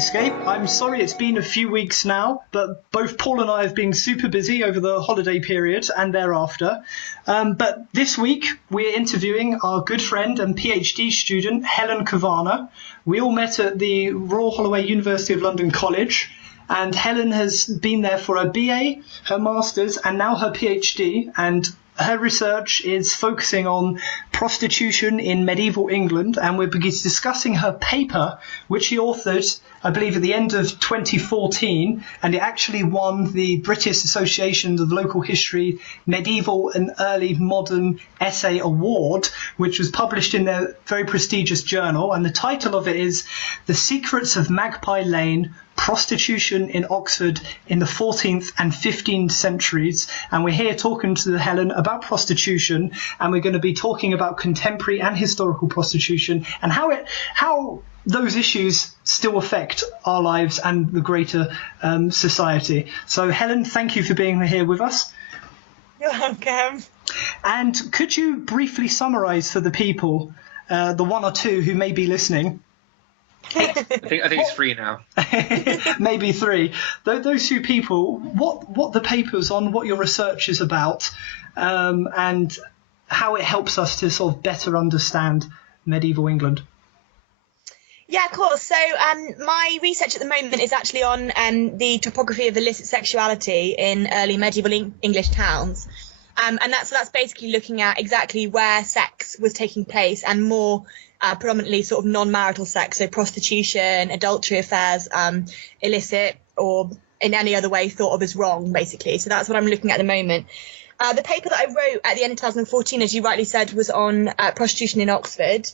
escape. I'm sorry it's been a few weeks now, but both Paul and I have been super busy over the holiday period and thereafter. But this week we're interviewing our good friend and PhD student, Helen Kavanagh. We all met at the Royal Holloway University of London College, and Helen has been there for her BA, her Masters, and now her PhD, and her research is focusing on prostitution in medieval England, and we're discussing her paper, which she authored, I believe, at the end of 2014, and it actually won the British Association of Local History Medieval and Early Modern Essay Award, which was published in their very prestigious journal, and the title of it is The Secrets of Magpie Lane, Prostitution in Oxford in the 14th and 15th centuries. And we're here talking to Helen about prostitution, and we're going to be talking about contemporary and historical prostitution and how those issues still affect our lives and the greater society. So Helen, thank you for being here with us. You're welcome. And could you briefly summarize for the people, the one or two who may be listening, I think it's 3 now. Maybe 3. Those few people, what the paper's on, what your research is about, and how it helps us to sort of better understand medieval England. Yeah, of course. So my research at the moment is actually on the topography of illicit sexuality in early medieval English towns. And that's basically looking at exactly where sex was taking place, and more predominantly sort of non-marital sex, so prostitution, adultery affairs, illicit or in any other way thought of as wrong, basically. So that's what I'm looking at the moment. The paper that I wrote at the end of 2014, as you rightly said, was on prostitution in Oxford.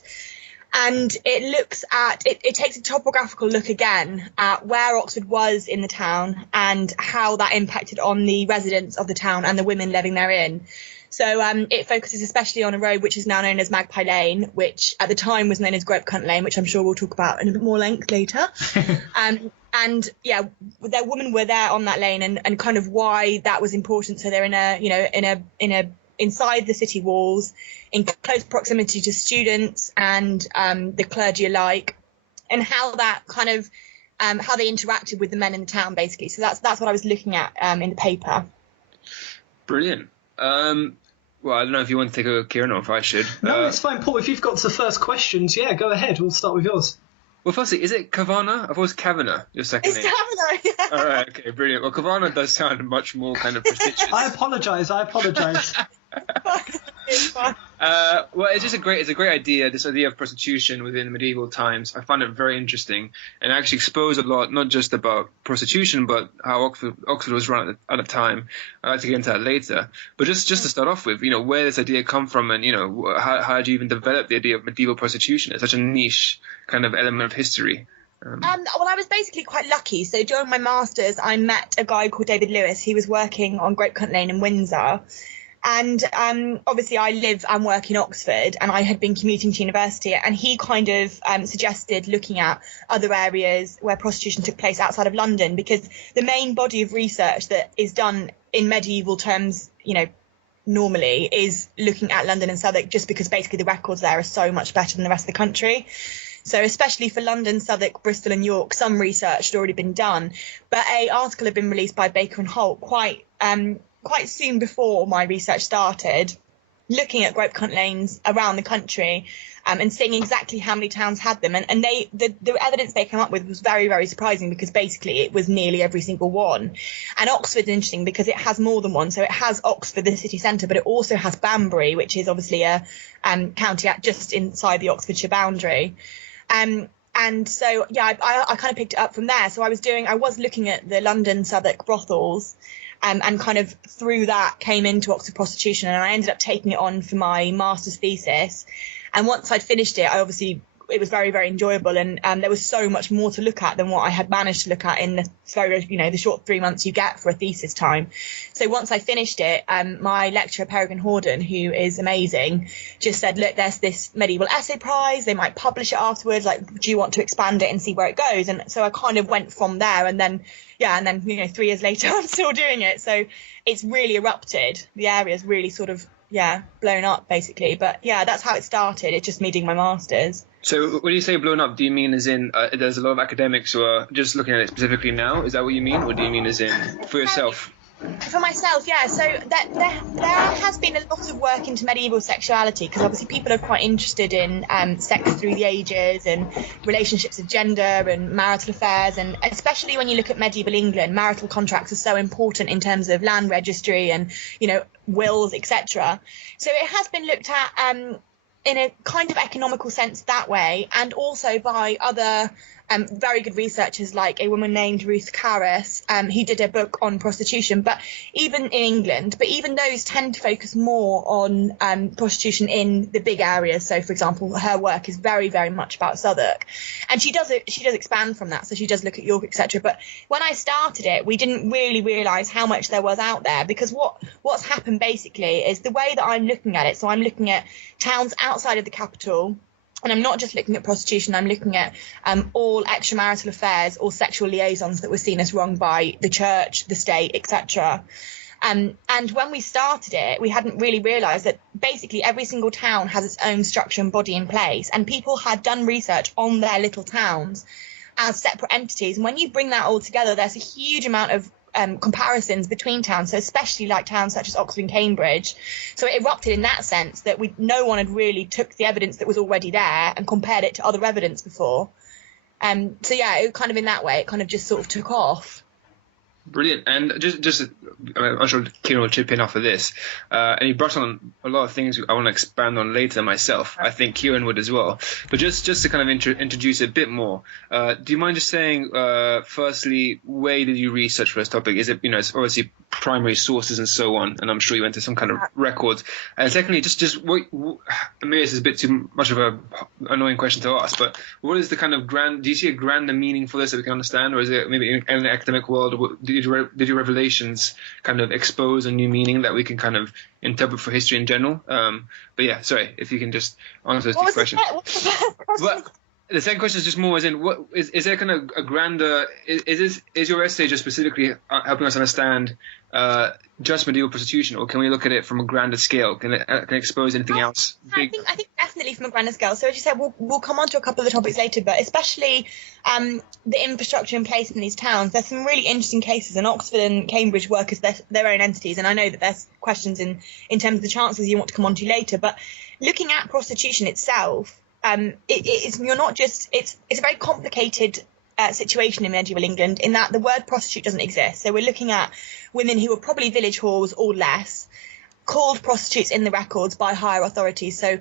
And it takes a topographical look again at where Oxford was in the town and how that impacted on the residents of the town and the women living therein. So it focuses especially on a road which is now known as Magpie Lane, which at the time was known as Gropecunt Lane, which I'm sure we'll talk about in a bit more length later. And yeah, their women were there on that lane, and kind of why that was important. So they're inside the city walls, in close proximity to students and the clergy alike, and how that kind of how they interacted with the men in the town, basically. So that's what I was looking at in the paper. Brilliant. Well, I don't know if you want to take a Ciaran, or if I should. No, it's fine, Paul. If you've got the first questions, yeah, go ahead. We'll start with yours. Well, firstly, is it Kavanagh? I thought it was Kavanagh, your second name. It's Kavanagh, yeah. All right, okay, brilliant. Well, Kavanagh does sound much more kind of prestigious. I apologise. Well, it's a great idea, this idea of prostitution within medieval times. I find it very interesting, and actually expose a lot, not just about prostitution, but how Oxford was run at the time. I'd like to get into that later. But just to start off with, where this idea come from, and, how do you even develop the idea of medieval prostitution? It's such a niche kind of element of history. Well, I was basically quite lucky. So during my Masters, I met a guy called David Lewis. He was working on Gropecunt Lane in Windsor. And obviously I live and work in Oxford, and I had been commuting to university, and he kind of suggested looking at other areas where prostitution took place outside of London, because the main body of research that is done in medieval terms, normally is looking at London and Southwark, just because basically the records there are so much better than the rest of the country. So especially for London, Southwark, Bristol and York, some research had already been done. But an article had been released by Baker and Holt quite soon before my research started, looking at Gropecunt lanes around the country and seeing exactly how many towns had them. And the evidence they came up with was very, very surprising, because basically it was nearly every single one. And Oxford's interesting because it has more than one. So it has Oxford, the city centre, but it also has Banbury, which is obviously a county just inside the Oxfordshire boundary. And so, yeah, I kind of picked it up from there. So I was looking at the London Southwark brothels, and kind of through that came into Oxford prostitution, and I ended up taking it on for my master's thesis. And once I'd finished it, it was very, very enjoyable, and there was so much more to look at than what I had managed to look at in the short 3 months you get for a thesis time. So once I finished it, my lecturer, Peregrine Horden, who is amazing, just said, look, there's this medieval essay prize, they might publish it afterwards, do you want to expand it and see where it goes? And so I kind of went from there, and then 3 years later I'm still doing it. So it's really erupted. The area's really sort of blown up basically. But yeah, that's how it started. It's just me doing my masters. So when you say blown up, do you mean as in there's a lot of academics who are just looking at it specifically now? Is that what you mean? Or do you mean as in for yourself? For myself, yeah. So there has been a lot of work into medieval sexuality, because obviously people are quite interested in sex through the ages and relationships of gender and marital affairs, and especially when you look at medieval England, marital contracts are so important in terms of land registry and, you know, wills, etc. So it has been looked at in a kind of economical sense that way, and also by other very good researchers like a woman named Ruth Carus, who did a book on prostitution, but even in England, but even those tend to focus more on prostitution in the big areas. So, for example, her work is very, very much about Southwark, and she does expand from that. So she does look at York, etc. But when I started it, we didn't really realise how much there was out there, because what's happened basically is the way that I'm looking at it. So I'm looking at towns outside of the capital. And I'm not just looking at prostitution, I'm looking at all extramarital affairs or sexual liaisons that were seen as wrong by the church, the state, etc. And when we started it, we hadn't really realised that basically every single town has its own structure and body in place. And people had done research on their little towns as separate entities. And when you bring that all together, there's a huge amount of comparisons between towns, so especially like towns such as Oxford and Cambridge. So it erupted in that sense that no one had really took the evidence that was already there and compared it to other evidence before. So yeah, it kind of in that way, it kind of just sort of took off. Brilliant. And I'm sure Ciaran will chip in off of this. And he brought on a lot of things I want to expand on later myself. I think Ciaran would as well. But just to kind of introduce it a bit more, do you mind just saying, firstly, where did you research for this topic? Is it, it's obviously primary sources and so on, and I'm sure you went to some kind of records. And secondly, just maybe this is a bit too much of a annoying question to ask, but what is the kind of do you see a grander meaning for this that we can understand, or is it maybe in an academic world? Did your revelations kind of expose a new meaning that we can kind of interpret for history in general? But yeah, sorry, if you can just answer those two questions. But the second question is just more as in, what is there kind of a grander, is your essay just specifically helping us understand just medieval prostitution, or can we look at it from a grander scale? Can it expose anything else? I think definitely from a grander scale. So as you said, we'll come on to a couple of the topics later, but especially the infrastructure in place in these towns. There's some really interesting cases, and Oxford and Cambridge work as their own entities, and I know that there's questions in terms of the chances you want to come on to later, but looking at prostitution itself, it's a very complicated situation in medieval England, in that the word prostitute doesn't exist. So we're looking at women who were probably village whores or less, called prostitutes in the records by higher authorities. So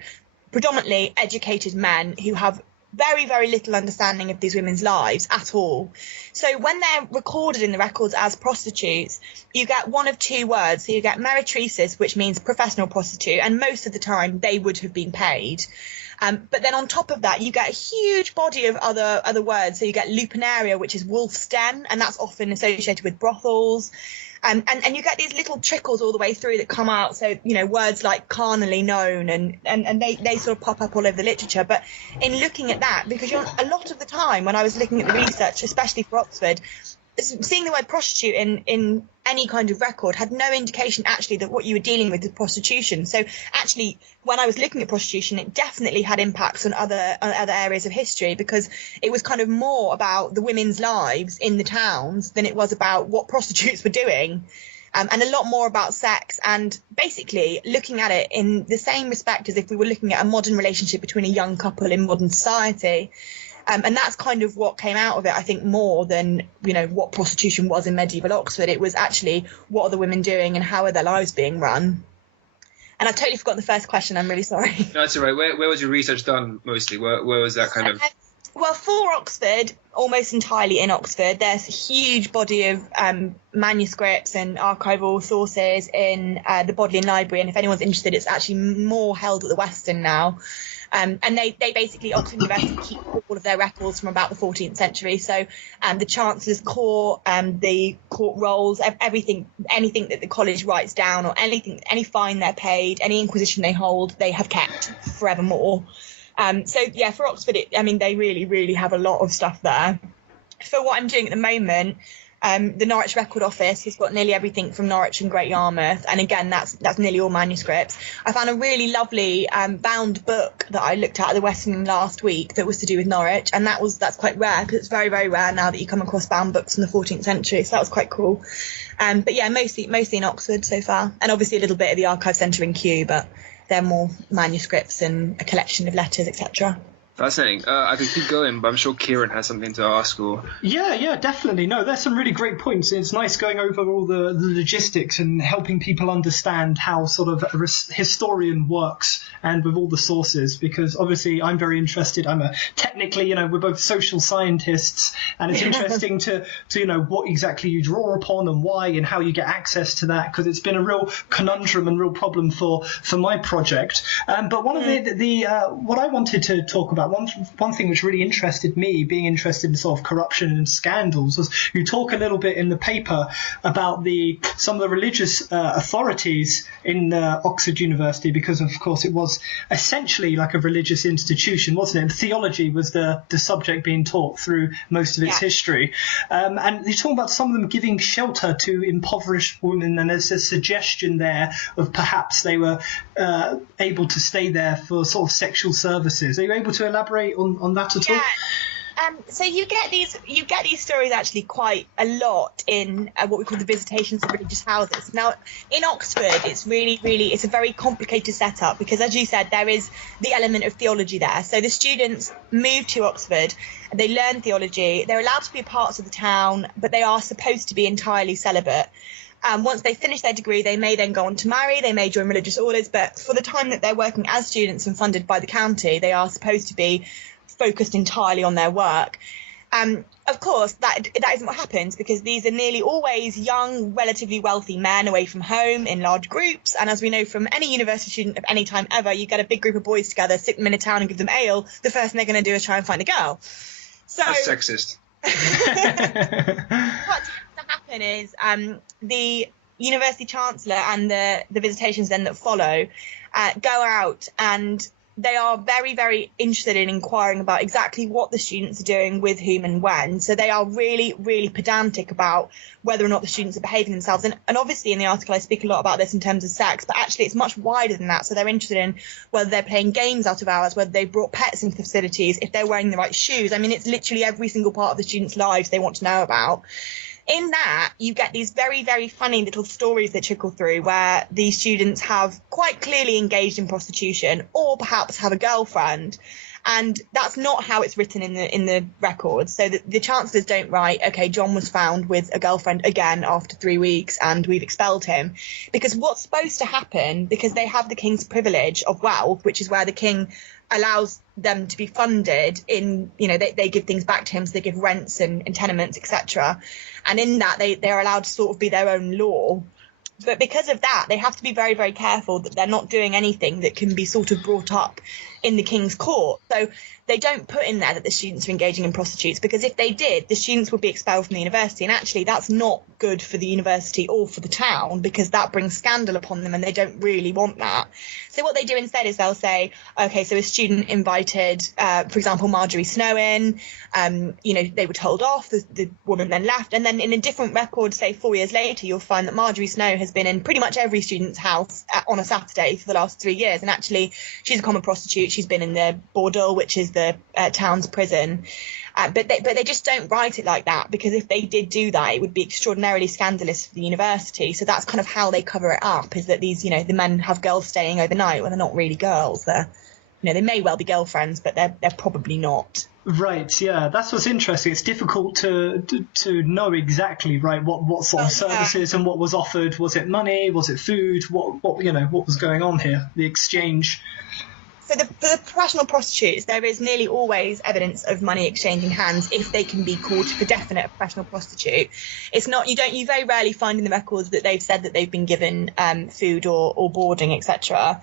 predominantly educated men who have very, very little understanding of these women's lives at all. So when they're recorded in the records as prostitutes, you get one of two words. So you get meretrices, which means professional prostitute, and most of the time they would have been paid. But then on top of that, you get a huge body of other words. So you get lupernaria, which is wolf's den, and that's often associated with brothels. And you get these little trickles all the way through that come out. So, words like carnally known, and they sort of pop up all over the literature. But in looking at that, because a lot of the time when I was looking at the research, especially for Oxford, seeing the word prostitute in any kind of record had no indication actually that what you were dealing with is prostitution. So actually, when I was looking at prostitution, it definitely had impacts on other areas of history, because it was kind of more about the women's lives in the towns than it was about what prostitutes were doing, and a lot more about sex, and basically looking at it in the same respect as if we were looking at a modern relationship between a young couple in modern society. And that's kind of what came out of it, I think, more than, what prostitution was in medieval Oxford. It was actually, what are the women doing and how are their lives being run? And I've totally forgotten the first question. I'm really sorry. No, that's all right. Where was your research done mostly? Where was that kind of... Well, for Oxford, almost entirely in Oxford, there's a huge body of manuscripts and archival sources in the Bodleian Library. And if anyone's interested, it's actually more held at the Weston now. And they basically, Oxford University keep all of their records from about the 14th century. So the Chancellor's Court, the court rolls, anything that the college writes down, or any fine they're paid, any inquisition they hold, they have kept forevermore. So yeah, for Oxford, they really, really have a lot of stuff there. For what I'm doing at the moment, The Norwich Record Office has got nearly everything from Norwich and Great Yarmouth, and again, that's nearly all manuscripts. I found a really lovely bound book that I looked at the West End last week that was to do with Norwich, and that's quite rare, because it's very, very rare now that you come across bound books from the 14th century, so that was quite cool. But yeah, mostly in Oxford so far, and obviously a little bit of the Archive Centre in Kew, but they're more manuscripts and a collection of letters, etc. Fascinating. I could keep going, but I'm sure Ciaran has something to ask. Or Yeah, definitely. No, there's some really great points. It's nice going over all the logistics and helping people understand how sort of a historian works, and with all the sources, because obviously I'm very interested. Technically, we're both social scientists, and it's interesting to what exactly you draw upon and why and how you get access to that, because it's been a real conundrum and real problem for my project. But one of the what I wanted to talk about, one thing which really interested me, being interested in sort of corruption and scandals, was you talk a little bit in the paper about some of the religious authorities in Oxford University, because of course it was essentially like a religious institution, wasn't it? And theology was the subject being taught through most of its history. And you talk about some of them giving shelter to impoverished women, and there's a suggestion there of perhaps they were able to stay there for sort of sexual services. Are you able to elaborate on that at all? So you get these stories actually quite a lot in what we call the visitations of religious houses. Now, in Oxford, it's a very complicated setup, because, as you said, there is the element of theology there. So the students move to Oxford, they learn theology, they're allowed to be parts of the town, but they are supposed to be entirely celibate. Once they finish their degree, they may then go on to marry, they may join religious orders, but for the time that they're working as students and funded by the county, they are supposed to be focused entirely on their work. Of course, that isn't what happens, because these are nearly always young, relatively wealthy men away from home in large groups. And as we know from any university student of any time ever, you get a big group of boys together, stick them in a town and give them ale. The first thing they're going to do is try and find a girl. So that's sexist. What tends to happen is the university chancellor and the visitations then that follow go out, and they are very, very interested in inquiring about exactly what the students are doing, with whom and when. So they are really, really pedantic about whether or not the students are behaving themselves. And obviously in the article I speak a lot about this in terms of sex, but actually it's much wider than that. So they're interested in whether they're playing games out of hours, whether they've brought pets into the facilities, if they're wearing the right shoes. I mean, it's literally every single part of the students' lives they want to know about. In that, you get these very, very funny little stories that trickle through, where these students have quite clearly engaged in prostitution, or perhaps have a girlfriend. And that's not how it's written in the records. So the chancellors don't write, okay, John was found with a girlfriend again after 3 weeks and we've expelled him. Because what's supposed to happen, because they have the king's privilege of wealth, which is where the king allows them to be funded in, they give things back to him, so they give rents and tenements, etc. And in that, they're allowed to sort of be their own law. But because of that, they have to be very, very careful that they're not doing anything that can be sort of brought up in the king's court. So they don't put in there that the students are engaging in prostitutes, because if they did, the students would be expelled from the university. And actually, that's not good for the university or for the town, because that brings scandal upon them, and they don't really want that. So what they do instead is they'll say, okay, so a student invited, for example, Marjorie Snow in, they were told off, the woman then left. And then in a different record, say 4 years later, you'll find that Marjorie Snow has been in pretty much every student's house on a Saturday for the last 3 years. And actually, she's a common prostitute. She's been in the Bordel, which is the town's prison. But they just don't write it like that, because if they did do that, it would be extraordinarily scandalous for the university. So that's kind of how they cover it up, is that these, the men have girls staying overnight when they're not really girls. They're, they may well be girlfriends, but they're probably not. Right, yeah, that's what's interesting. It's difficult to know exactly, right, what sort of services and what was offered. Was it money? Was it food? What was going on here? The exchange. So for the professional prostitutes, there is nearly always evidence of money exchanging hands if they can be called for definite a professional prostitute. It's not, you very rarely find in the records that they've said that they've been given food or boarding, etc.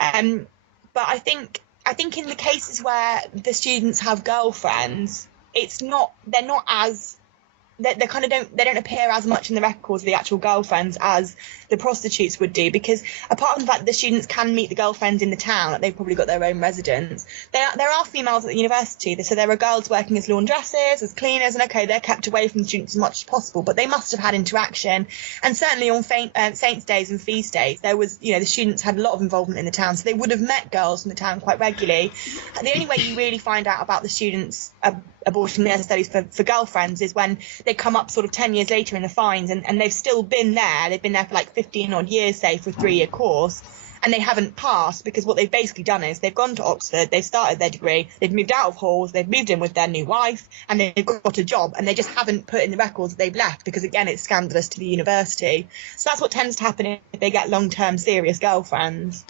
But I think in the cases where the students have girlfriends, they're not as they kind of don't appear as much in the records of the actual girlfriends as the prostitutes would do, because apart from the fact that the students can meet the girlfriends in the town, that they've probably got their own residence, there are females at the university. So there are girls working as laundresses, as cleaners, and okay, they're kept away from the students as much as possible, but they must have had interaction. And certainly on saints' days and feast days, there was, the students had a lot of involvement in the town, so they would have met girls from the town quite regularly. And the only way you really find out about the students aborting their studies for girlfriends is when they come up sort of 10 years later in the fines, and they've still been there. They've been there for like 15 odd years, say, for a 3-year course, and they haven't passed, because what they've basically done is they've gone to Oxford, they've started their degree, they've moved out of halls, they've moved in with their new wife, and they've got a job, and they just haven't put in the records that they've left, because again, it's scandalous to the university. So that's what tends to happen if they get long-term serious girlfriends.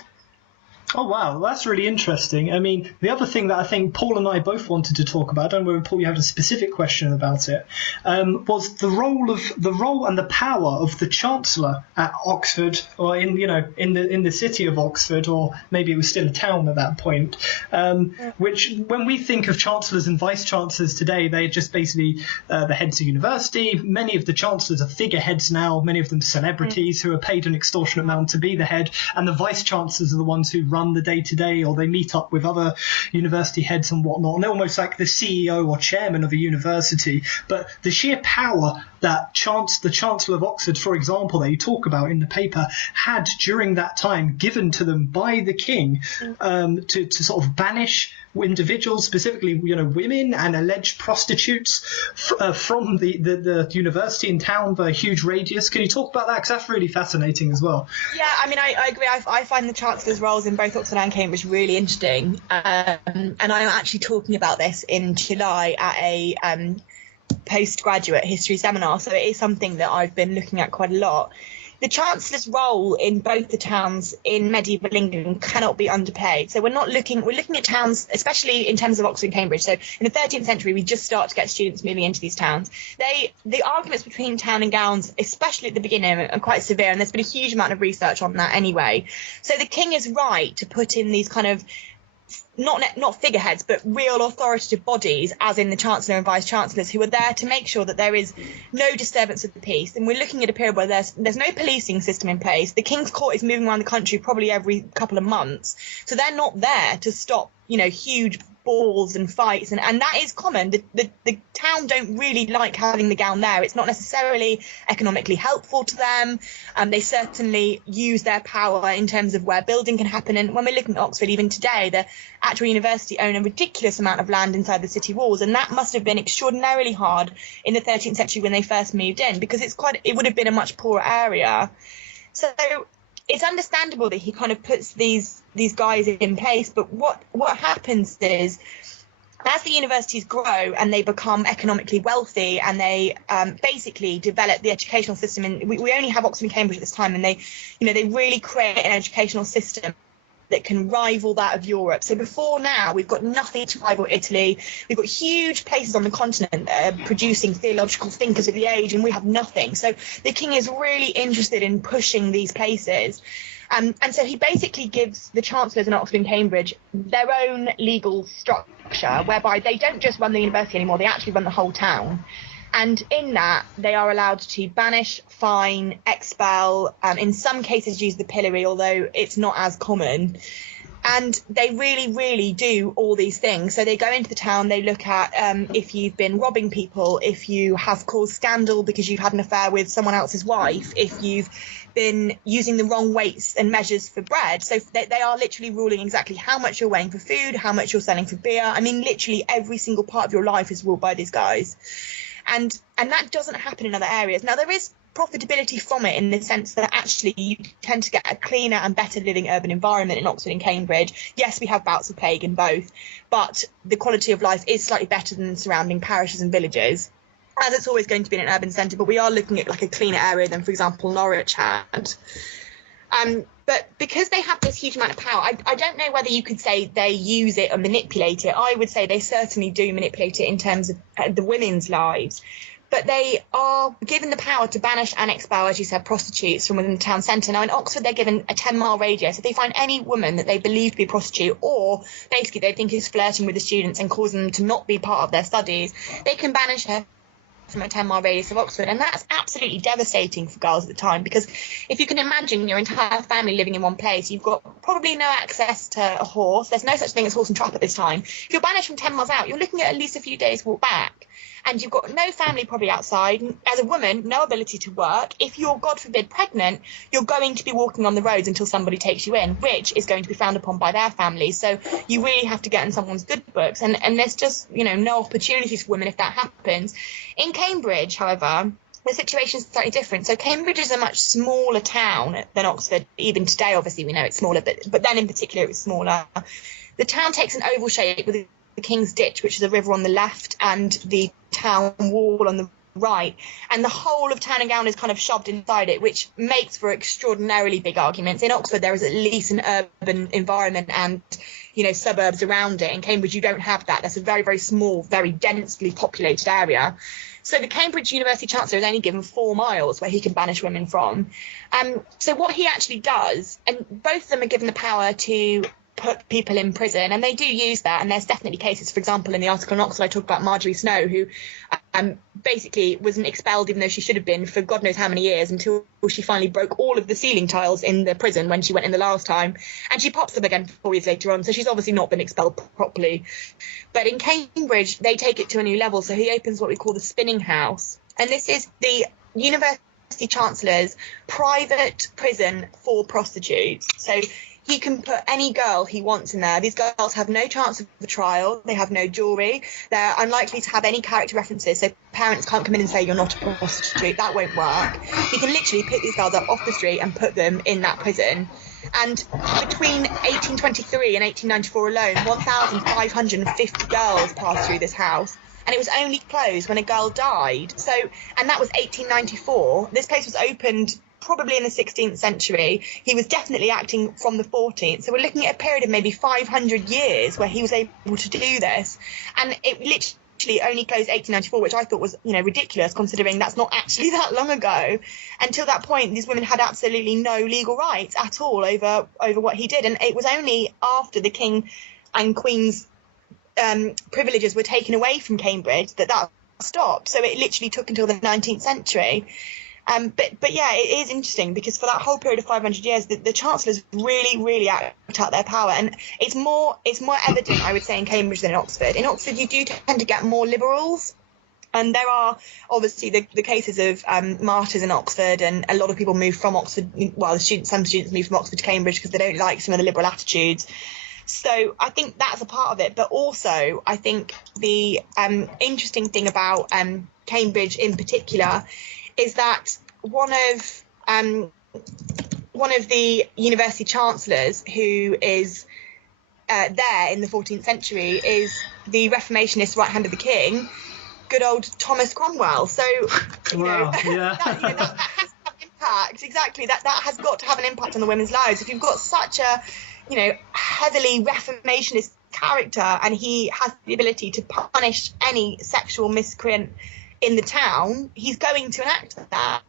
Oh, wow. That's really interesting. I mean, the other thing that I think Paul and I both wanted to talk about, I don't know whether, Paul, you had a specific question about it, was the role and the power of the Chancellor at Oxford, or in the city of Oxford, or maybe it was still a town at that point, which when we think of chancellors and vice-chancellors today, they're just basically the heads of university. Many of the chancellors are figureheads now, many of them celebrities who are paid an extortionate amount to be the head, and the vice-chancellors are the ones who run the day-to-day, or they meet up with other university heads and whatnot, and they're almost like the CEO or chairman of a university. But the sheer power that the Chancellor of Oxford, for example, that you talk about in the paper, had during that time given to them by the king, to sort of banish individuals, specifically women and alleged prostitutes, from the university in town by a huge radius. Can you talk about that? Because that's really fascinating as well. Yeah, I mean, I agree. I find the Chancellor's roles in both Oxford and Cambridge really interesting, and I'm actually talking about this in July at a postgraduate history seminar, so it is something that I've been looking at quite a lot. The Chancellor's role in both the towns in medieval England cannot be underplayed. So we're looking at towns, especially in terms of Oxford and Cambridge. So in the 13th century, we just start to get students moving into these towns. The arguments between town and gowns, especially at the beginning, are quite severe, and there's been a huge amount of research on that anyway. So the king is right to put in these kind of not figureheads, but real authoritative bodies, as in the Chancellor and Vice-Chancellors, who are there to make sure that there is no disturbance of the peace. And we're looking at a period where there's no policing system in place. The King's Court is moving around the country probably every couple of months. So they're not there to stop, huge balls and fights, and that is common. The town don't really like having the gown there. It's not necessarily economically helpful to them. They certainly use their power in terms of where building can happen. And when we're looking at Oxford, even today, the actual university own a ridiculous amount of land inside the city walls, and that must have been extraordinarily hard in the 13th century when they first moved in, because it would have been a much poorer area. So it's understandable that he kind of puts these guys in place, but what happens is, as the universities grow and they become economically wealthy, and they basically develop the educational system, and we only have Oxford and Cambridge at this time, and they really create an educational system that can rival that of Europe. So before now, we've got nothing to rival Italy. We've got huge places on the continent that are producing theological thinkers of the age, and we have nothing. So the king is really interested in pushing these places. And so he basically gives the chancellors in Oxford and Cambridge their own legal structure, whereby they don't just run the university anymore, they actually run the whole town. And in that, they are allowed to banish, fine, expel, in some cases use the pillory, although it's not as common. And they really, really do all these things. So they go into the town, they look at if you've been robbing people, if you have caused scandal because you've had an affair with someone else's wife, if you've been using the wrong weights and measures for bread. So they are literally ruling exactly how much you're weighing for food, how much you're selling for beer. I mean, literally every single part of your life is ruled by these guys. And that doesn't happen in other areas. Now, there is profitability from it in the sense that actually you tend to get a cleaner and better living urban environment in Oxford and Cambridge. Yes, we have bouts of plague in both, but the quality of life is slightly better than surrounding parishes and villages, as it's always going to be in an urban centre. But we are looking at like a cleaner area than, for example, Norwich had. But because they have this huge amount of power, I don't know whether you could say they use it or manipulate it. I would say they certainly do manipulate it in terms of the women's lives. But they are given the power to banish and expel, as you said, prostitutes from within the town centre. Now, in Oxford, they're given a 10-mile radius. If they find any woman that they believe to be a prostitute, or basically they think is flirting with the students and causing them to not be part of their studies, they can banish her from a 10-mile radius of Oxford, and that's absolutely devastating for girls at the time, because if you can imagine your entire family living in one place, you've got probably no access to a horse. There's no such thing as horse and trap at this time. If you're banished from 10 miles out, you're looking at least a few days walk back, and you've got no family probably outside. As a woman, no ability to work. If you're, God forbid, pregnant, you're going to be walking on the roads until somebody takes you in, which is going to be frowned upon by their family. So you really have to get in someone's good books, and there's just, no opportunities for women if that happens. In Cambridge, however, the situation is slightly different. So Cambridge is a much smaller town than Oxford. Even today, obviously, we know it's smaller, but then in particular it was smaller. The town takes an oval shape with the King's Ditch, which is a river on the left, and the town wall on the right, and the whole of Town and Gown is kind of shoved inside it, which makes for extraordinarily big arguments. In Oxford, there is at least an urban environment and suburbs around it. In Cambridge, you don't have that. That's a very, very small, very densely populated area. So the Cambridge University Chancellor is only given 4 miles where he can banish women from. So what he actually does, and both of them are given the power to put people in prison, and they do use that, and there's definitely cases. For example, in the article in Oxford I talk about Marjorie Snow, who basically wasn't expelled even though she should have been for God knows how many years, until she finally broke all of the ceiling tiles in the prison when she went in the last time, and she pops them again 4 years later on, so she's obviously not been expelled properly. But in Cambridge they take it to a new level, so he opens what we call the Spinning House, and this is the University Chancellor's private prison for prostitutes. So he can put any girl he wants in there. These girls have no chance of a trial. They have no jury. They're unlikely to have any character references, so parents can't come in and say you're not a prostitute. That won't work. He can literally pick these girls up off the street and put them in that prison. And between 1823 and 1894 alone, 1,550 girls passed through this house. And it was only closed when a girl died. So, and that was 1894. This place was opened probably in the 16th century. He was definitely acting from the 14th. So we're looking at a period of maybe 500 years where he was able to do this. And it literally only closed 1894, which I thought was, ridiculous, considering that's not actually that long ago. Until that point, these women had absolutely no legal rights at all over what he did. And it was only after the King and Queen's privileges were taken away from Cambridge that stopped. So it literally took until the 19th century. But yeah, it is interesting because for that whole period of 500 years, the chancellors really, really act out their power, and it's more evident, I would say, in Cambridge than in Oxford. In Oxford, you do tend to get more liberals, and there are obviously the cases of martyrs in Oxford, and a lot of people move from Oxford. Well, some students move from Oxford to Cambridge because they don't like some of the liberal attitudes. So I think that's a part of it, but also I think the interesting thing about Cambridge in particular is that one of the university chancellors who is there in the 14th century is the Reformationist right hand of the king, good old Thomas Cromwell. So Wow, yeah. that has to have impact. Exactly, that has got to have an impact on the women's lives. If you've got such a heavily Reformationist character, and he has the ability to punish any sexual miscreant in the town, he's going to enact that.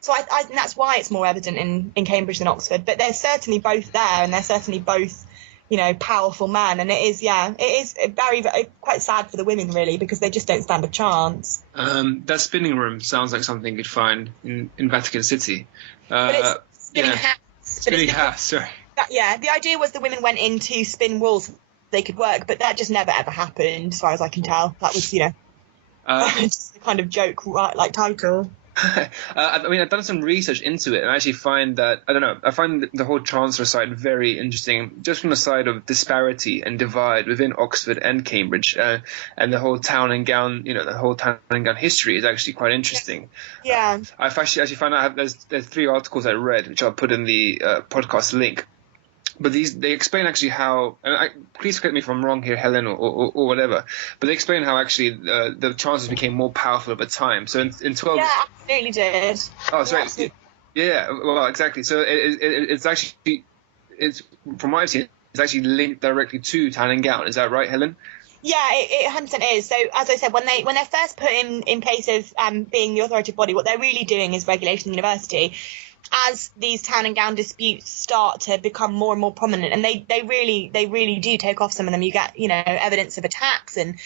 So I think that's why it's more evident in Cambridge than Oxford. But they're certainly both there, and they're certainly both, powerful men. And it is very, very quite sad for the women, really, because they just don't stand a chance. That spinning room sounds like something you'd find in Vatican City. But it's spinning house. Spinning house, sorry. The idea was the women went in to spin wool so they could work, but that just never ever happened, as far as I can tell. That was, just a kind of joke, right, like title. I've done some research into it, and I actually find that, I find the whole Chancellor side very interesting, just from the side of disparity and divide within Oxford and Cambridge, and the whole Town and Gown, the whole Town and Gown history is actually quite interesting. Yeah. I've actually found out there's 3 articles I read, which I'll put in the podcast link. But they explain actually how, and please correct me if I'm wrong here, Helen, or whatever, but they explain how actually the chancellors became more powerful over time. So in 12... Yeah, absolutely did. Oh, sorry. Yeah, well, exactly. So it's actually, from what I've seen, it's actually linked directly to Town and Gown. Is that right, Helen? Yeah, it 100% is. So as I said, when they're first put in place of being the authoritative body, what they're really doing is regulating the university. as these town and gown disputes start to become more and more prominent, and they really do take off, some of them, you get, evidence of attacks and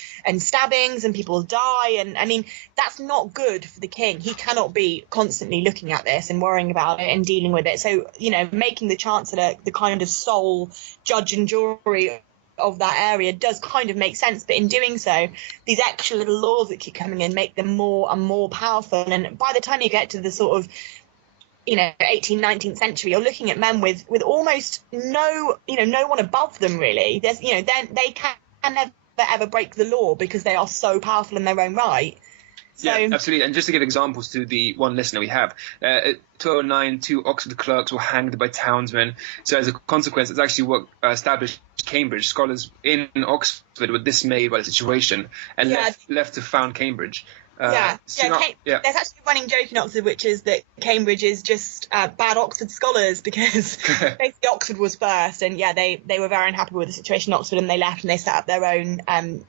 stabbings, and people die, and I mean, that's not good for the king. He cannot be constantly looking at this and worrying about it and dealing with it. So, making the chancellor the kind of sole judge and jury of that area does kind of make sense, but in doing so, these extra little laws that keep coming in make them more and more powerful, and by the time you get to the sort of 18th, 19th century, you're looking at men with almost no one above them, really. There's, then they can never ever break the law because they are so powerful in their own right. So, yeah, absolutely. And just to give examples to the one listener we have, 1209, 2 Oxford clerks were hanged by townsmen. So as a consequence, it's actually what established Cambridge. Scholars in Oxford were dismayed by the situation and left to found Cambridge. There's actually a running joke in Oxford, which is that Cambridge is just bad Oxford scholars, because basically Oxford was first, and they were very unhappy with the situation in Oxford, and they left and they set up their own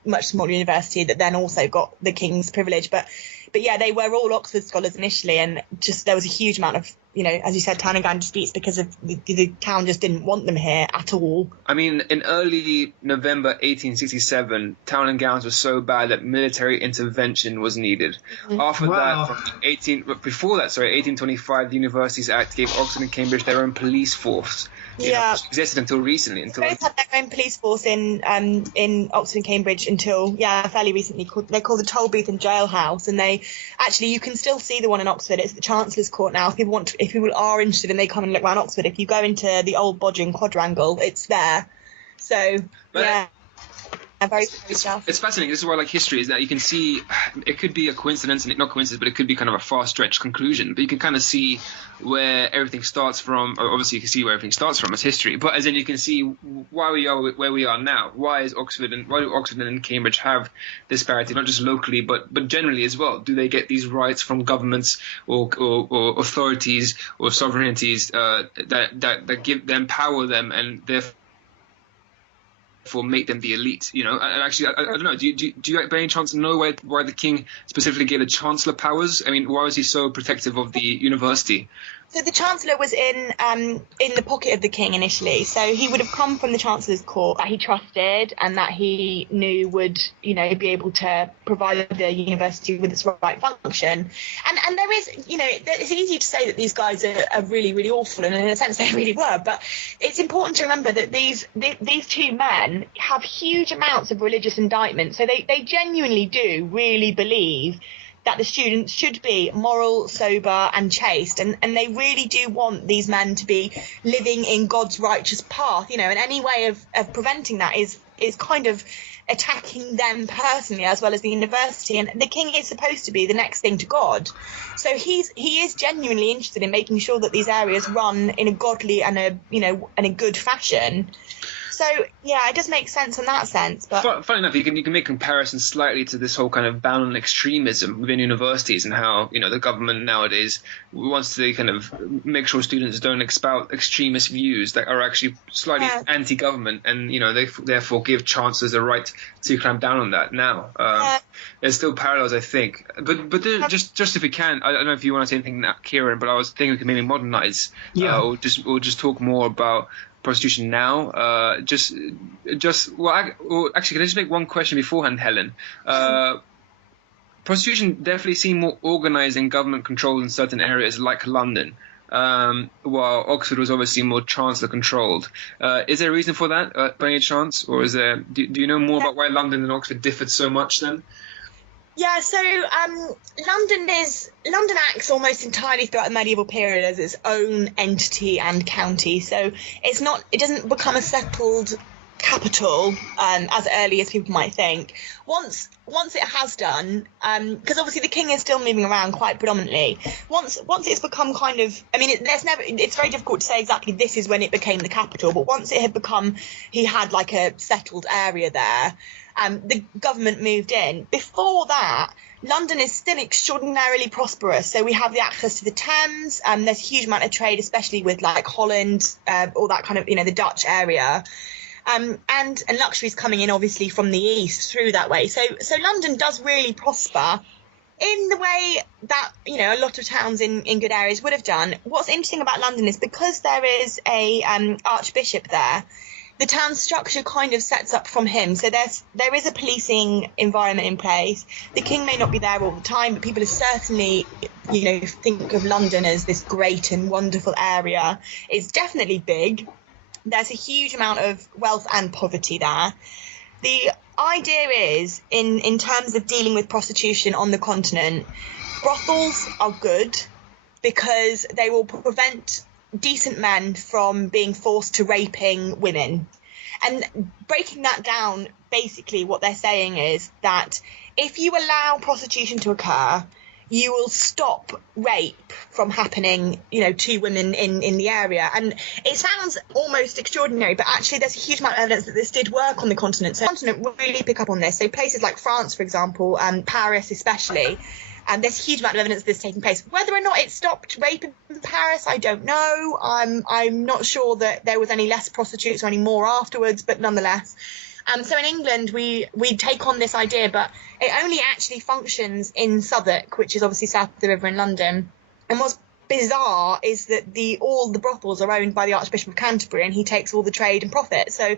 much smaller university that then also got the king's privilege. But they were all Oxford scholars initially, and just there was a huge amount of, as you said, town and gown disputes because of the town just didn't want them here at all. I mean, in early November 1867, town and gowns were so bad that military intervention was needed. Mm-hmm. After that, before that, 1825, the Universities Act gave Oxford and Cambridge their own police force. Which existed until recently. Both had their own police force in Oxford and Cambridge until fairly recently. They're called the Tolbooth and Jailhouse, and you can still see the one in Oxford. It's the Chancellor's Court now. If people are interested and they come and look around Oxford, if you go into the old Bodging Quadrangle, it's there. So very stuff. It's fascinating. This is why I like history, is that you can see it could be a coincidence, and not coincidence, but it could be kind of a far-stretched conclusion. But you can kind of see where everything starts from. Obviously, you can see where everything starts from as history, but as in you can see why we are where we are now. Why do Oxford and Cambridge have disparity, not just locally, but generally as well? Do they get these rights from governments or authorities or sovereignties that empower them and therefore make them the elite, And actually, I don't know. Do you by any chance know why the king specifically gave the chancellor powers? I mean, why was he so protective of the university? So the Chancellor was in the pocket of the king initially. So he would have come from the Chancellor's court that he trusted and that he knew would, be able to provide the university with its right function. And there is, it's easy to say that these guys are really, really awful, and in a sense they really were. But it's important to remember that these two men have huge amounts of religious indictment. So they genuinely do really believe that the students should be moral, sober and chaste, and they really do want these men to be living in God's righteous path, and any way of preventing that is kind of attacking them personally as well as the university, and the king is supposed to be the next thing to God. So he is genuinely interested in making sure that these areas run in a godly and a good fashion. So it does make sense in that sense. But funny enough, you can make comparisons slightly to this whole kind of ban on extremism within universities, and how the government nowadays wants to kind of make sure students don't espouse extremist views that are actually slightly anti-government, and they therefore give chancellors the right to clamp down on that. Now there's still parallels, I think. But just if we can, I don't know if you want to say anything, Ciaran, but I was thinking we could maybe modernize, or just talk more about prostitution now. Actually, can I just make one question beforehand, Helen? Prostitution definitely seemed more organised and government controlled in certain areas like London, while Oxford was obviously more chancellor controlled. Is there a reason for that, by any chance, or is there? Do you know more about why London and Oxford differed so much then? Yeah, so London acts almost entirely throughout the medieval period as its own entity and county. So it doesn't become a settled capital as early as people might think. Once it has done, because obviously the king is still moving around quite predominantly. Once it's become kind of, it's very difficult to say exactly this is when it became the capital. But once it had become, he had like a settled area there. The government moved in. Before that, London is still extraordinarily prosperous. So we have the access to the Thames, and there's a huge amount of trade, especially with like Holland, all that kind of, the Dutch area. And luxuries coming in obviously from the east through that way. So London does really prosper in the way that, you know, a lot of towns in good areas would have done, what's interesting about London is because there is a archbishop there, the town structure kind of sets up from him. So there is a policing environment in place. The king may not be there all the time, but people are certainly, you know, think of London as this great and wonderful area. It's definitely big. There's a huge amount of wealth and poverty there. The idea is, in terms of dealing with prostitution on the continent, brothels are good because they will prevent decent men from being forced to raping women. And breaking that down, basically what they're saying is that if you allow prostitution to occur, you will stop rape from happening, you know, to women in the area. And it sounds almost extraordinary, but actually there's a huge amount of evidence that this did work on the continent. So the continent will really pick up on this. So places like France, for example, and Paris especially, and there's a huge amount of evidence of this taking place. Whether or not it stopped rape in Paris, I don't know. I'm not sure that there was any less prostitutes or any more afterwards, but nonetheless. So in England, we take on this idea, but it only actually functions in Southwark, which is obviously south of the river in London. And what's bizarre is that all the brothels are owned by the Archbishop of Canterbury, and he takes all the trade and profit. So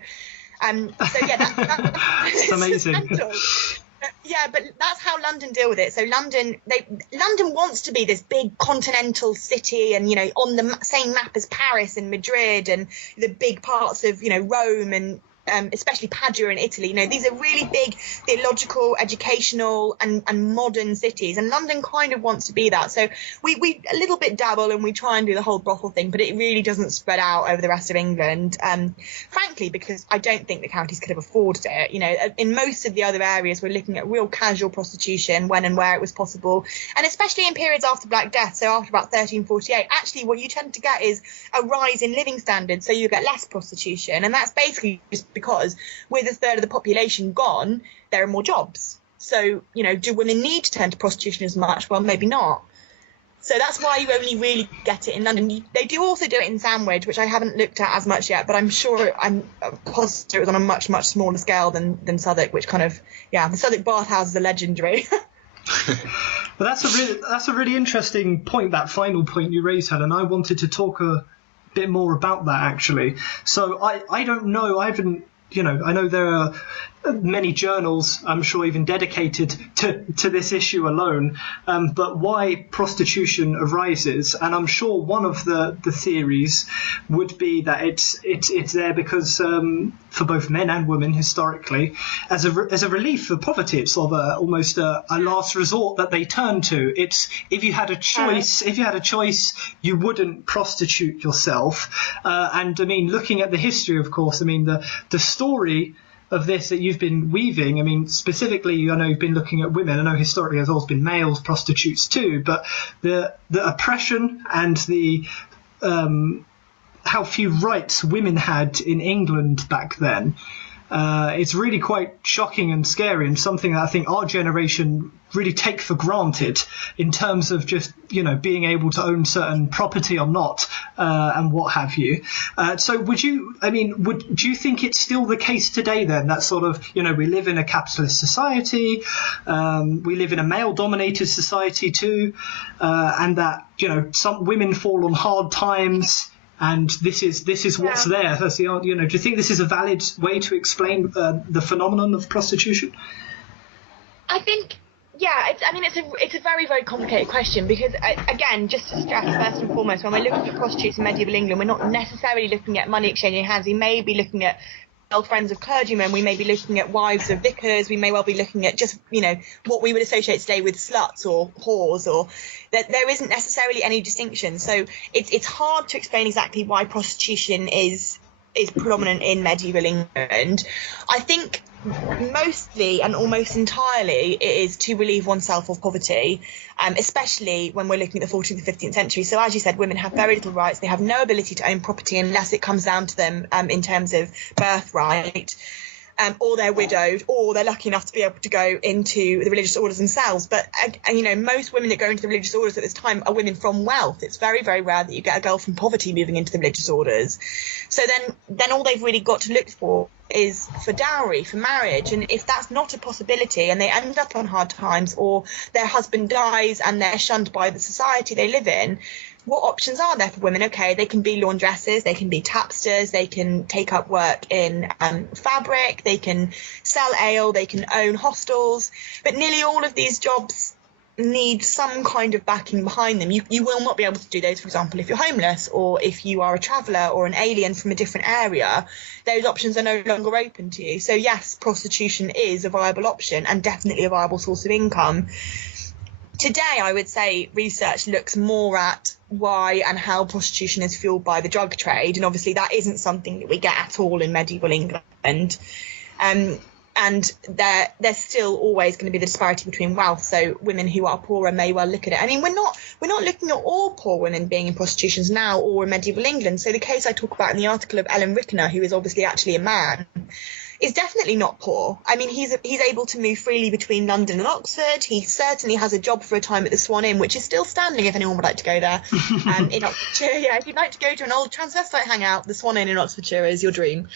yeah, that's amazing. Yeah, but that's how London deal with it. So London wants to be this big continental city, and, you know, on the same map as Paris and Madrid and the big parts of, you know, Rome and especially Padua in Italy. You know, these are really big theological, educational and modern cities, and London kind of wants to be that. So we a little bit dabble and we try and do the whole brothel thing, but it really doesn't spread out over the rest of England, frankly, because I don't think the counties could have afforded it. You know, in most of the other areas we're looking at real casual prostitution when and where it was possible, and especially in periods after Black Death, so after about 1348, actually what you tend to get is a rise in living standards, so you get less prostitution, and that's basically just because with a third of the population gone, there are more jobs. So, you know, do women need to turn to prostitution as much? Well, maybe not. So that's why you only really get it in London. They do also do it in Sandwich, which I haven't looked at as much yet, but I'm positive it was on a much, much smaller scale than Southwark, which kind of, yeah, the Southwark bathhouses are legendary. But that's a really interesting point, that final point you raised, Helen. I wanted to talk a bit more about that, actually. So I don't know, I haven't, you know, I know there are many journals, I'm sure, even dedicated to this issue alone, but why prostitution arises, and I'm sure one of the theories would be that it's there because for both men and women historically, as a relief for poverty. It's sort of almost a last resort that they turn to. It's if you had a choice, you wouldn't prostitute yourself. And I mean, looking at the history, of course, I mean the story of this that you've been weaving, I mean, specifically, I know you've been looking at women. I know historically there's always been males prostitutes too, but the oppression and the how few rights women had in England back then, it's really quite shocking and scary, and something that I think our generation really take for granted in terms of just, you know, being able to own certain property or not, and what have you. So do you think it's still the case today then, that sort of, you know, we live in a capitalist society, we live in a male-dominated society too, and that, you know, some women fall on hard times, and this is what's there. That's the, you know, do you think this is a valid way to explain the phenomenon of prostitution? I think, yeah, it's a very, very complicated question, because, again, just to stress first and foremost, when we're looking at prostitutes in medieval England, we're not necessarily looking at money exchanging hands. We may be looking at girlfriends of clergymen, we may be looking at wives of vicars, we may well be looking at just, you know, what we would associate today with sluts or whores, or that there isn't necessarily any distinction. So it's hard to explain exactly why prostitution is prominent in medieval England. I think mostly and almost entirely it is to relieve oneself of poverty, especially when we're looking at the 14th and 15th century. So as you said, women have very little rights. They have no ability to own property unless it comes down to them in terms of birthright, or they're widowed, or they're lucky enough to be able to go into the religious orders themselves. But, you know, most women that go into the religious orders at this time are women from wealth. It's very, very rare that you get a girl from poverty moving into the religious orders. So then all they've really got to look for is for dowry, for marriage. And if that's not a possibility and they end up on hard times, or their husband dies and they're shunned by the society they live in, what options are there for women? Okay, they can be laundresses, they can be tapsters, they can take up work in fabric, they can sell ale, they can own hostels. But nearly all of these jobs need some kind of backing behind them. You will not be able to do those, for example, if you're homeless or if you are a traveller or an alien from a different area. Those options are no longer open to you. So yes, prostitution is a viable option and definitely a viable source of income. Today, I would say research looks more at why and how prostitution is fueled by the drug trade, and obviously that isn't something that we get at all in medieval England. And there's still always going to be the disparity between wealth. So women who are poorer may well look at it. I mean, we're not looking at all poor women being in prostitution now or in medieval England. So the case I talk about in the article of Ellen Rickener, who is obviously actually a man, is definitely not poor. I mean, he's able to move freely between London and Oxford. He certainly has a job for a time at the Swan Inn, which is still standing if anyone would like to go there. In Oxfordshire, yeah, if you'd like to go to an old transvestite hangout, the Swan Inn in Oxfordshire is your dream.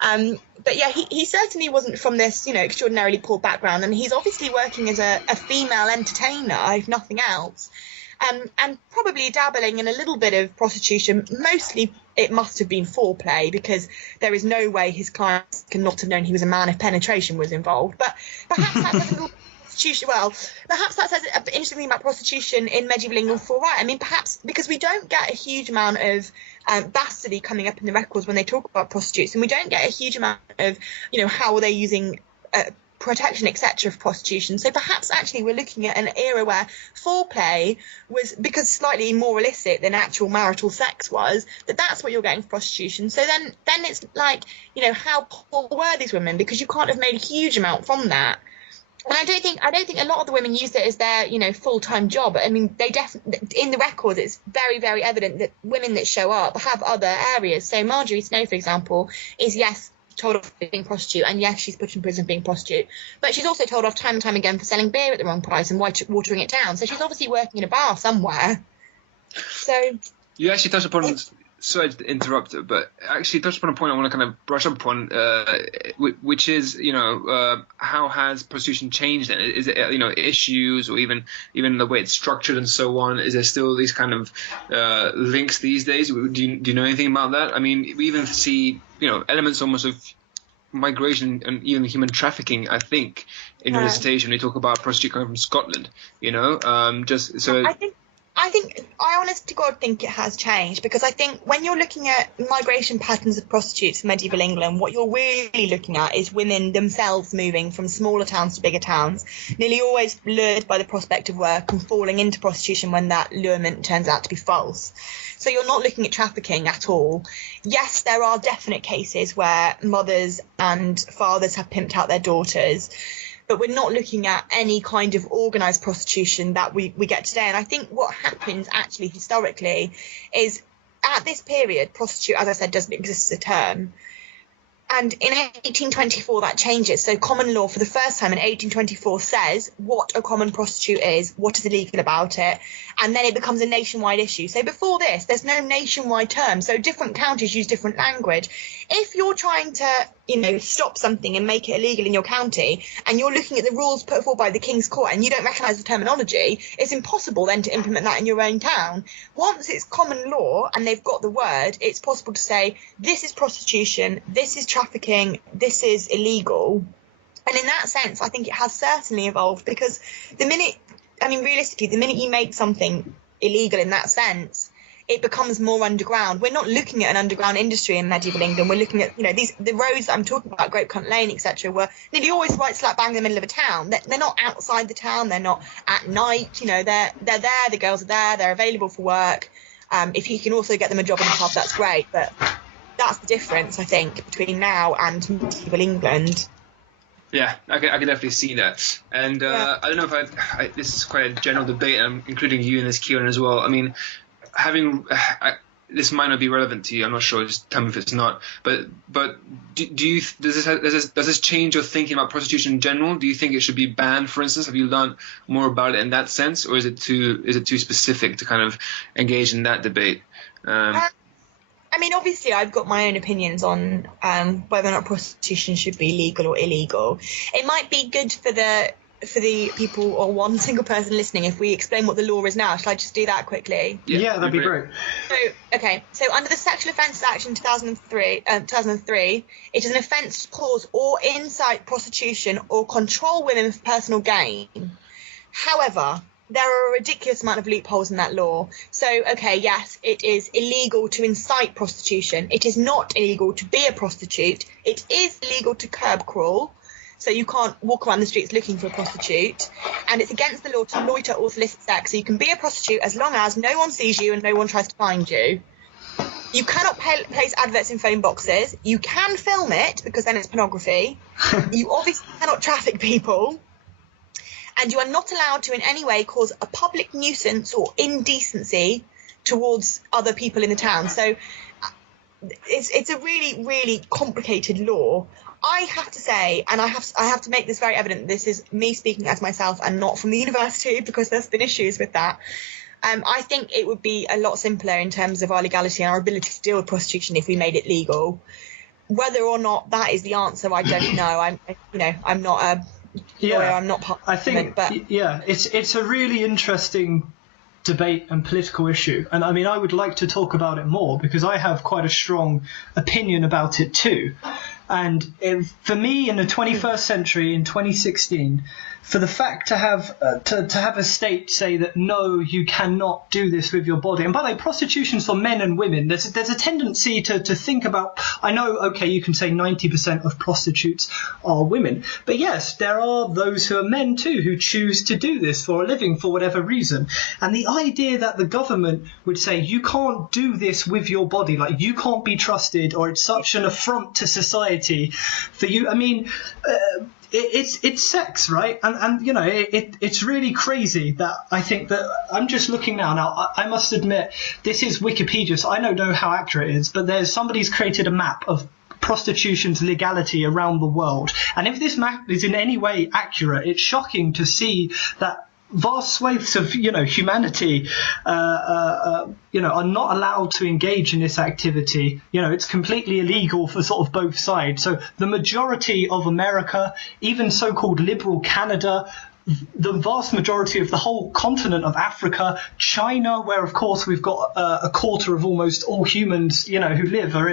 But yeah, he certainly wasn't from this, extraordinarily poor background, and he's obviously working as a female entertainer, if nothing else. And probably dabbling in a little bit of prostitution. Mostly it must have been foreplay, because there is no way his clients can not have known he was a man if penetration was involved. But perhaps that says a little prostitution. Well, perhaps that says an interesting thing about prostitution in medieval England for right. I mean, perhaps because we don't get a huge amount of bastardy coming up in the records when they talk about prostitutes, and we don't get a huge amount of, how are they using protection, etc., for prostitution. So perhaps actually we're looking at an era where foreplay was, because slightly more illicit than actual marital sex was, that's what you're getting for prostitution. So then it's like, how poor were these women? Because you can't have made a huge amount from that. And I don't think a lot of the women used it as their, full-time job. I mean, they definitely, in the records, it's very, very evident that women that show up have other areas. So Marjorie Snow, for example, is, yes, told off for being a prostitute, and yes, she's put in prison for being a prostitute, but she's also told off time and time again for selling beer at the wrong price and watering it down. So she's obviously working in a bar somewhere. So you actually touched upon, sorry to interrupt, but actually touched upon a point I want to kind of brush up upon, which is, how has prostitution changed? And is it, issues, or even the way it's structured and so on? Is there still these kind of links these days? Do you know anything about that? I mean, we even see, elements almost of migration and even human trafficking, I think, in your dissertation. We talk about prostitute coming from Scotland, just so. I honest to God think it has changed, because I think when you're looking at migration patterns of prostitutes in medieval England, what you're really looking at is women themselves moving from smaller towns to bigger towns, nearly always lured by the prospect of work and falling into prostitution when that lurement turns out to be false. So you're not looking at trafficking at all. Yes, there are definite cases where mothers and fathers have pimped out their daughters, but we're not looking at any kind of organised prostitution that we get today. And I think what happens actually historically is, at this period, prostitute, as I said, doesn't exist as a term. And in 1824, that changes. So common law, for the first time in 1824, says what a common prostitute is, what is illegal about it, and then it becomes a nationwide issue. So before this, there's no nationwide term. So different counties use different language. If you're trying to, stop something and make it illegal in your county, and you're looking at the rules put forward by the King's Court and you don't recognise the terminology, it's impossible then to implement that in your own town. Once it's common law and they've got the word, it's possible to say, this is prostitution, this is trafficking, this is illegal. And in that sense, I think it has certainly evolved, because realistically, the minute you make something illegal in that sense, it becomes more underground. We're not looking at an underground industry in medieval England. We're looking at, the roads that I'm talking about, Great Cunt Lane, etc., were nearly always right slap bang in the middle of a town. They're not outside the town. They're not at night. They're there. The girls are there. They're available for work. If you can also get them a job in the pub, that's great. But that's the difference, I think, between now and medieval England. Yeah, I can definitely see that. And I don't know if this is quite a general debate, and I'm including you in this, Ciaran, as well. I mean, this might not be relevant to you. I'm not sure. Just tell me if it's not. But does this change your thinking about prostitution in general? Do you think it should be banned, for instance? Have you learned more about it in that sense, or is it too specific to kind of engage in that debate? I mean, obviously, I've got my own opinions on whether or not prostitution should be legal or illegal. It might be good for the people or one single person listening if we explain what the law is now. Shall I just do that quickly? Yeah, that'd be great. So under the Sexual Offences Act in 2003, it is an offence to cause or incite prostitution or control women for personal gain. However, there are a ridiculous amount of loopholes in that law. So, yes, it is illegal to incite prostitution. It is not illegal to be a prostitute. It is illegal to curb crawl. So you can't walk around the streets looking for a prostitute. And it's against the law to loiter or solicit sex. So you can be a prostitute as long as no one sees you and no one tries to find you. You cannot place adverts in phone boxes. You can film it because then it's pornography. You obviously cannot traffic people. And you are not allowed to in any way cause a public nuisance or indecency towards other people in the town. So it's a really, really complicated law. I have to say, and I have to make this very evident, this is me speaking as myself and not from the university, because there's been issues with that. I think it would be a lot simpler in terms of our legality and our ability to deal with prostitution if we made it legal. Whether or not that is the answer, I don't know. I'm not a lawyer, I'm not part of it, but it's a really interesting debate and political issue, and I mean I would like to talk about it more because I have quite a strong opinion about it too. And for me, in the 21st century, in 2016, for the fact to have a state say that no, you cannot do this with your body. And by the way, prostitution's for men and women. There's a tendency to think about. I know, okay, you can say 90% of prostitutes are women, but yes, there are those who are men too who choose to do this for a living for whatever reason. And the idea that the government would say you can't do this with your body, like you can't be trusted, or it's such an affront to society for you. I mean, it's sex, right? And you know, it's really crazy that I think that I'm just looking now. Now, I must admit, this is Wikipedia, so I don't know how accurate it is, but somebody's created a map of prostitution's legality around the world. And if this map is in any way accurate, it's shocking to see that vast swathes of humanity are not allowed to engage in this activity. It's completely illegal for sort of both sides. So the majority of America, even so-called liberal Canada, the vast majority of the whole continent of Africa, China, where of course we've got a quarter of almost all humans, who live are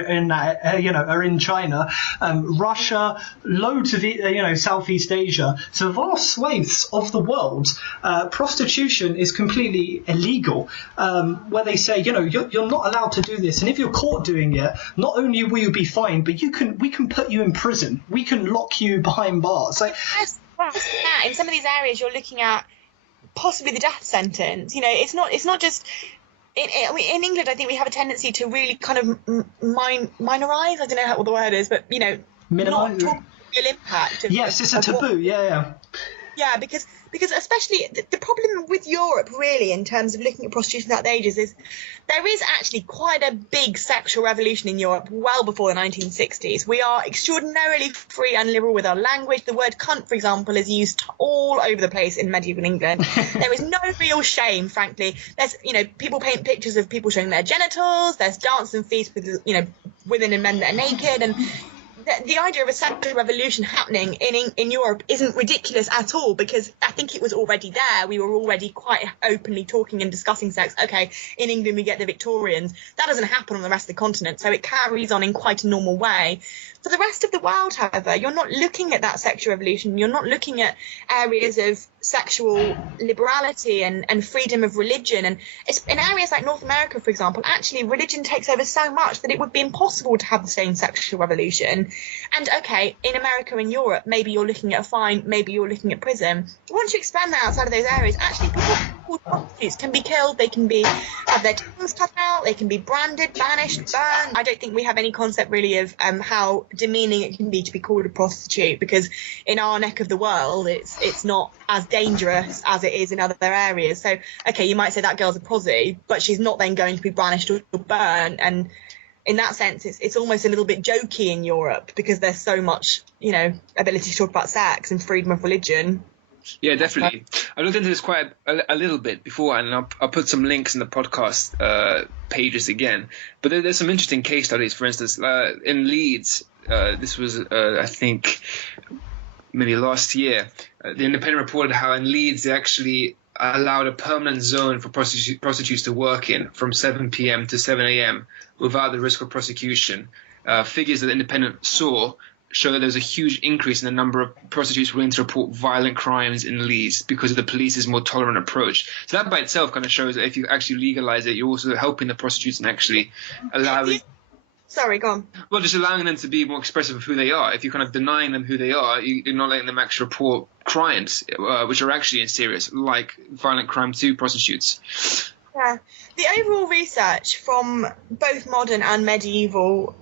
in China, Russia, loads of Southeast Asia. So vast swathes of the world, prostitution is completely illegal. Where they say, you're not allowed to do this, and if you're caught doing it, not only will you be fined, but we can put you in prison. We can lock you behind bars. Like. In some of these areas, you're looking at possibly the death sentence. It's not just. In England, I think we have a tendency to really kind of minorize. I don't know what the word is, but minimize. Not talk real impact. Yes, it's a taboo. Yeah, because especially the problem with Europe, really, in terms of looking at prostitution throughout the ages, is there is actually quite a big sexual revolution in Europe well before the 1960s. We are extraordinarily free and liberal with our language. The word cunt, for example, is used all over the place in medieval England. There is no real shame, frankly. There's, people paint pictures of people showing their genitals. There's dance and feast with, women and men that are naked, and the idea of a sexual revolution happening in Europe isn't ridiculous at all, because I think it was already there. We were already quite openly talking and discussing sex. Okay, in England we get the Victorians. That doesn't happen on the rest of the continent, so it carries on in quite a normal way. For the rest of the world, however, you're not looking at that sexual revolution. You're not looking at areas of sexual liberality and freedom of religion. And it's, in areas like North America, for example, actually religion takes over so much that it would be impossible to have the same sexual revolution. And okay, in America and Europe, maybe you're looking at a fine, maybe you're looking at prison. Once you expand that outside of those areas, actually people called prostitutes can be killed, they can have their tongues cut out, they can be branded, banished, burned. I don't think we have any concept really of how demeaning it can be to be called a prostitute, because in our neck of the world it's not as dangerous as it is in other areas. So okay, you might say that girl's a prosy, but she's not then going to be banished or burned. And in that sense, it's almost a little bit jokey in Europe, because there's so much ability to talk about sex and freedom of religion. Yeah, definitely. I looked into this quite a little bit before, and I'll put some links in the podcast pages again. But there's some interesting case studies. For instance, in Leeds, this was, I think, maybe last year, the Independent reported how in Leeds they actually allowed a permanent zone for prostitutes to work in from 7 p.m. to 7 a.m. without the risk of prosecution. Figures that the Independent saw show that there's a huge increase in the number of prostitutes willing to report violent crimes in Leeds because of the police's more tolerant approach. So that by itself kind of shows that if you actually legalize it, you're also helping the prostitutes and actually allowing... Sorry, go on. Well, just allowing them to be more expressive of who they are. If you're kind of denying them who they are, you're not letting them actually report crimes, which are actually serious, like violent crime to prostitutes. Yeah. The overall research from both modern and medieval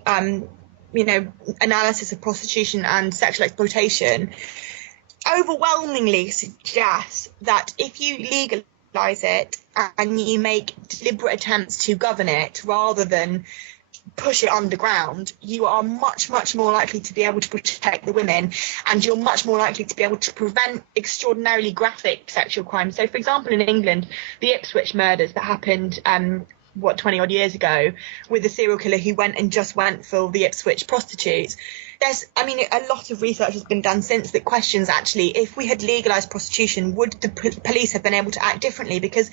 analysis of prostitution and sexual exploitation overwhelmingly suggests that if you legalise it and you make deliberate attempts to govern it rather than push it underground, you are much, much more likely to be able to protect the women, and you're much more likely to be able to prevent extraordinarily graphic sexual crimes. So, for example, in England, the Ipswich murders that happened 20-odd years ago with a serial killer who went for the Ipswich prostitutes. A lot of research has been done since that questions actually, if we had legalised prostitution, would the police have been able to act differently? Because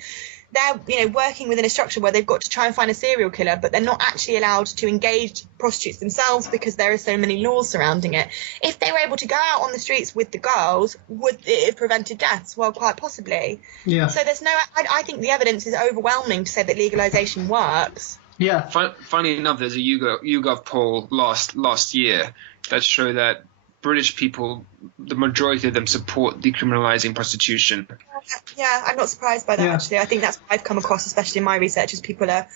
they're, working within a structure where they've got to try and find a serial killer, but they're not actually allowed to engage prostitutes themselves because there are so many laws surrounding it. If they were able to go out on the streets with the girls, would it have prevented deaths? Well, quite possibly. Yeah. So I think the evidence is overwhelming to say that legalisation works. Yeah. Funny enough, there's a YouGov poll last year that showed that British people, the majority of them support decriminalising prostitution. Yeah, I'm not surprised by that, actually. I think that's what I've come across, especially in my research, is people are,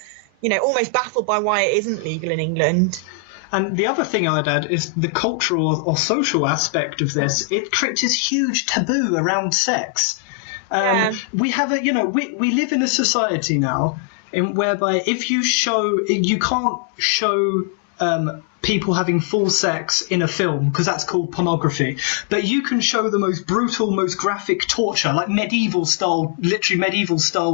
almost baffled by why it isn't legal in England. And the other thing I'd add is the cultural or social aspect of this. It creates this huge taboo around sex. We have we live in a society now whereby if you can't show people having full sex in a film because that's called pornography, but you can show the most brutal, most graphic torture, like medieval style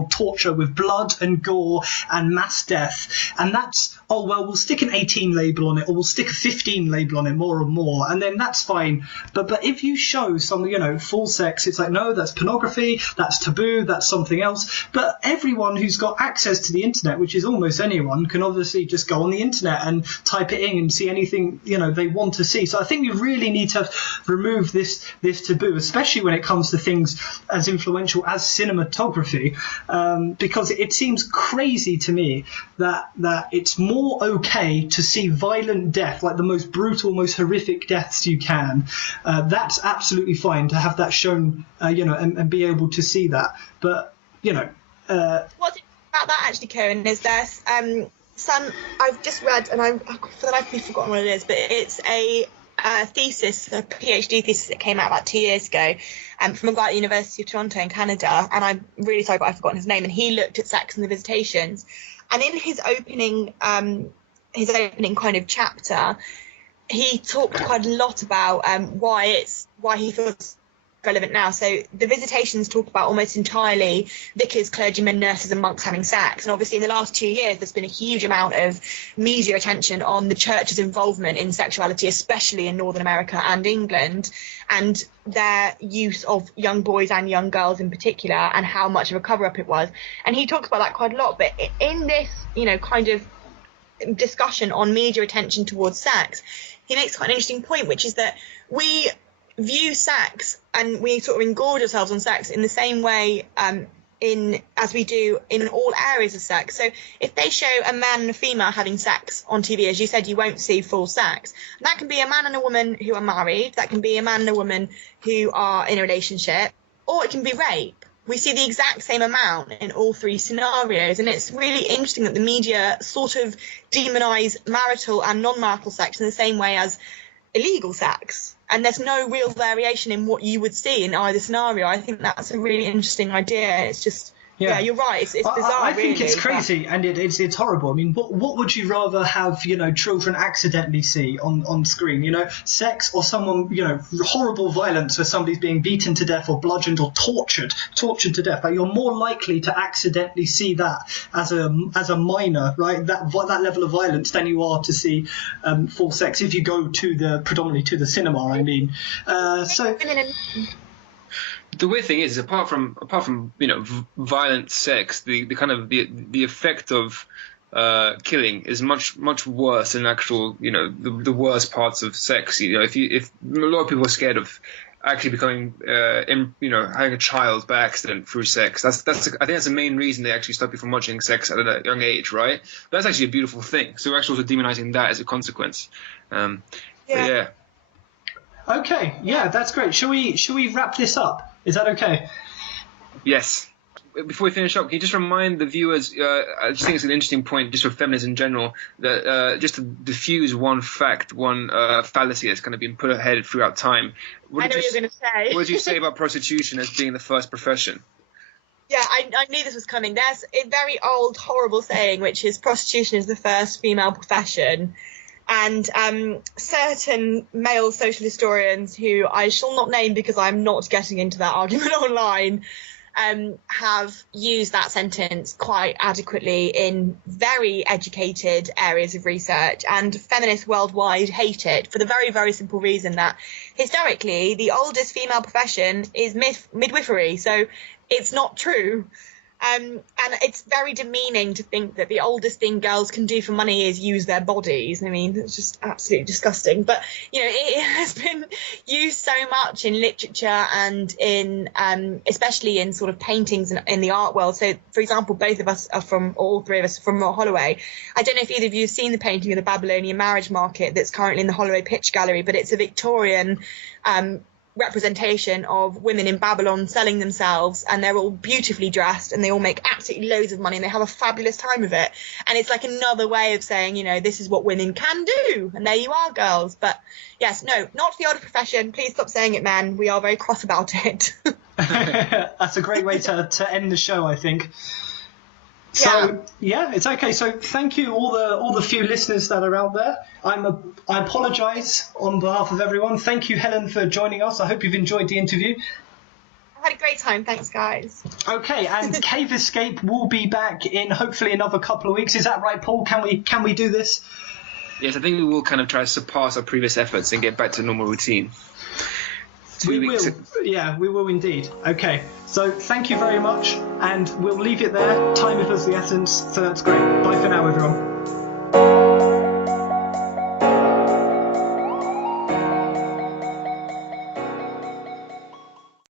torture with blood and gore and mass death, and that's, oh well, we'll stick an 18 label on it, or we'll stick a 15 label on it, more and more, and then that's fine. But if you show some full sex, it's like, no, that's pornography, that's taboo, that's something else. But everyone who's got access to the internet, which is almost anyone, can obviously just go on the internet and type it in and see anything they want to see. So I think we really need to remove this taboo, especially when it comes to things as influential as cinematography, because it seems crazy to me that it's more okay to see violent death, like the most brutal, most horrific deaths you can. That's absolutely fine to have that shown, and be able to see that. But what's about that actually, Ciaran, is there's I've just read, and I've forgotten what it is, but it's a thesis, a PhD thesis that came out about 2 years ago from a guy at the University of Toronto in Canada, and I'm really sorry, but I've forgotten his name, and he looked at sex and the visitations, and in his opening kind of chapter, he talked quite a lot about why he feels relevant now. So the visitations talk about almost entirely vicars, clergymen, nurses and monks having sex, and obviously in the last 2 years there's been a huge amount of media attention on the church's involvement in sexuality, especially in Northern America and England, and their use of young boys and young girls in particular, and how much of a cover-up it was. And he talks about that quite a lot. But in this kind of discussion on media attention towards sex, he makes quite an interesting point, which is that we view sex and we sort of engorge ourselves on sex in the same way as we do in all areas of sex. So if they show a man and a female having sex on TV, as you said, you won't see full sex. And that can be a man and a woman who are married, that can be a man and a woman who are in a relationship, or it can be rape. We see the exact same amount in all three scenarios, and it's really interesting that the media sort of demonise marital and non-marital sex in the same way as illegal sex, and there's no real variation in what you would see in either scenario. I think that's a really interesting idea. It's just Yeah, you're right. It's bizarre. I think really, it's crazy and it's horrible. I mean, what would you rather have, children accidentally see on screen? Sex or someone, horrible violence where somebody's being beaten to death or bludgeoned or tortured to death. Like, you're more likely to accidentally see that as a minor, right? That level of violence than you are to see full sex if you go predominantly to the cinema. I mean, so. The weird thing is, apart from violent sex, the kind of the effect of killing is much worse than actual the worst parts of sex. If a lot of people are scared of actually becoming having a child by accident through sex, I think that's the main reason they actually stop you from watching sex at a young age, right? But that's actually a beautiful thing. So we're actually also demonizing that as a consequence. Yeah. Okay, yeah, that's great. Shall we wrap this up? Is that okay? Yes. Before we finish up, can you just remind the viewers, I just think it's an interesting point just for feminists in general, that just to diffuse one fact, one fallacy that's kind of been put ahead throughout time. I know what you're going to say. What did you say about prostitution as being the first profession? Yeah, I knew this was coming. There's a very old, horrible saying, which is prostitution is the first female profession. And certain male social historians, who I shall not name because I'm not getting into that argument online, have used that sentence quite adequately in very educated areas of research. And feminists worldwide hate it for the very, very simple reason that historically the oldest female profession is midwifery. So it's not true. And it's very demeaning to think that the oldest thing girls can do for money is use their bodies. I mean, it's just absolutely disgusting. But, it has been used so much in literature and in especially in sort of paintings and in the art world. So, for example, all three of us are from Holloway. I don't know if either of you have seen the painting of the Babylonian marriage market that's currently in the Holloway Pitch Gallery, but it's a Victorian representation of women in Babylon selling themselves, and they're all beautifully dressed and they all make absolutely loads of money and they have a fabulous time of it. And it's like another way of saying, this is what women can do, and there you are, girls. But yes, no, not the oldest profession. Please stop saying it, man. We are very cross about it. That's a great way to end the show, I think. So yeah, it's okay. So thank you all the few listeners that are out there. I apologise on behalf of everyone. Thank you, Helen, for joining us. I hope you've enjoyed the interview. I had a great time. Thanks, guys. Okay, and Cave Escape will be back in hopefully another couple of weeks. Is that right, Paul? Can we do this? Yes, I think we will kind of try to surpass our previous efforts and get back to normal routine. We will indeed. Okay, so thank you very much, and we'll leave it there. Time is of the essence, so that's great. Bye for now, everyone.